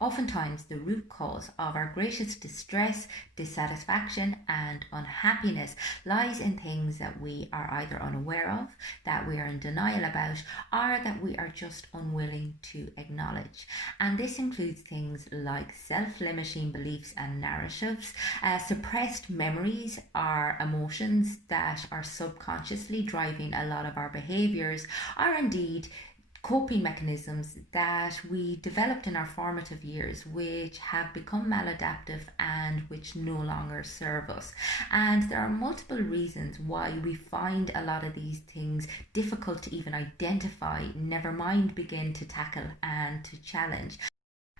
Oftentimes, the root cause of our greatest distress, dissatisfaction, and unhappiness lies in things that we are either unaware of, that we are in denial about, or that we are just unwilling to acknowledge. And this includes things like self limiting beliefs and narratives, suppressed memories, our emotions that are subconsciously driving a lot of our behaviors, or indeed coping mechanisms that we developed in our formative years, which have become maladaptive and which no longer serve us. And there are multiple reasons why we find a lot of these things difficult to even identify, never mind begin to tackle and to challenge.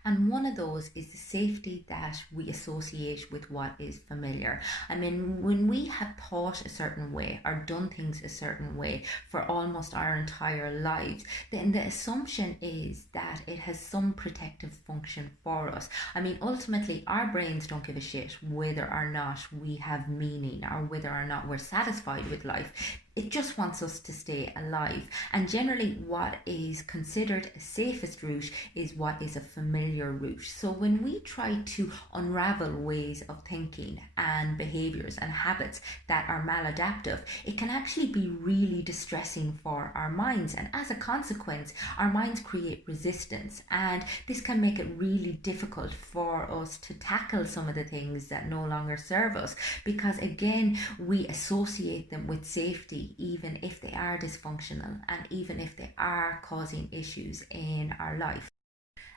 And one of those is the safety that we associate with what is familiar. I mean, when we have thought a certain way or done things a certain way for almost our entire lives, then the assumption is that it has some protective function for us. I mean, ultimately, our brains don't give a shit whether or not we have meaning or whether or not we're satisfied with life. It just wants us to stay alive. And generally, what is considered a safest route is what is a familiar route. So when we try to unravel ways of thinking and behaviors and habits that are maladaptive, it can actually be really distressing for our minds. And as a consequence, our minds create resistance. And this can make it really difficult for us to tackle some of the things that no longer serve us, because again, we associate them with safety, even if they are dysfunctional and even if they are causing issues in our life.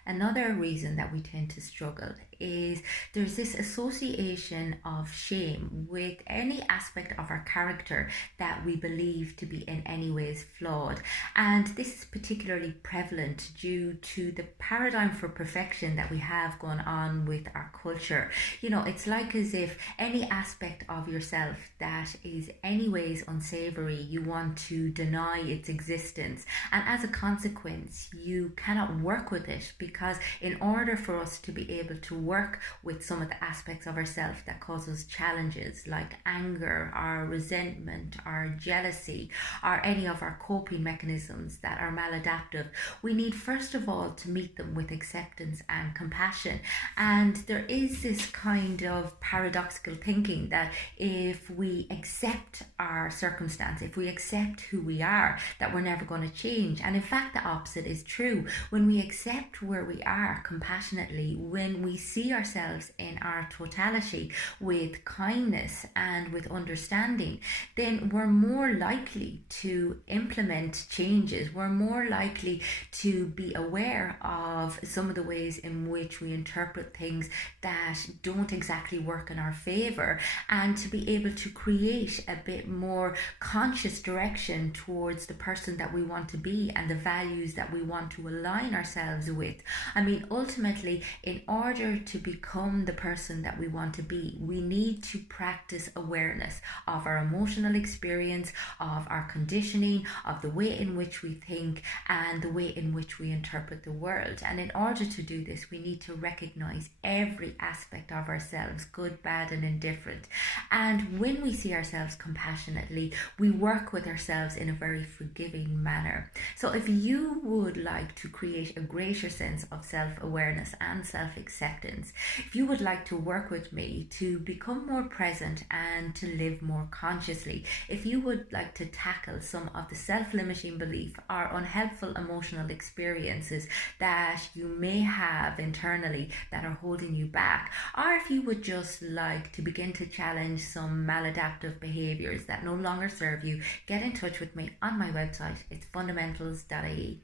Another reason that we tend to struggle is there's this association of shame with any aspect of our character that we believe to be in any ways flawed. And this is particularly prevalent due to the paradigm for perfection that we have going on with our culture. You know, it's like as if any aspect of yourself that is anyways unsavory, you want to deny its existence. And as a consequence, you cannot work with it, because in order for us to be able to work with some of the aspects of ourselves that cause us challenges like anger, or resentment, or jealousy, or any of our coping mechanisms that are maladaptive, we need first of all to meet them with acceptance and compassion. And there is this kind of paradoxical thinking that if we accept our circumstance, if we accept who we are, that we're never going to change. And in fact, the opposite is true. When we accept where we are compassionately, when we see ourselves in our totality with kindness and with understanding, then we're more likely to implement changes. We're more likely to be aware of some of the ways in which we interpret things that don't exactly work in our favor, and to be able to create a bit more conscious direction towards the person that we want to be and the values that we want to align ourselves with. I mean, ultimately, in order to become the person that we want to be, we need to practice awareness of our emotional experience, of our conditioning, of the way in which we think, and the way in which we interpret the world. And in order to do this, we need to recognize every aspect of ourselves, good, bad, and indifferent. And when we see ourselves compassionately, we work with ourselves in a very forgiving manner. So if you would like to create a greater sense of self-awareness and self-acceptance, if you would like to work with me to become more present and to live more consciously, if you would like to tackle some of the self-limiting belief or unhelpful emotional experiences that you may have internally that are holding you back, or if you would just like to begin to challenge some maladaptive behaviors that no longer serve you, get in touch with me on my website. It's fundamentals.ie.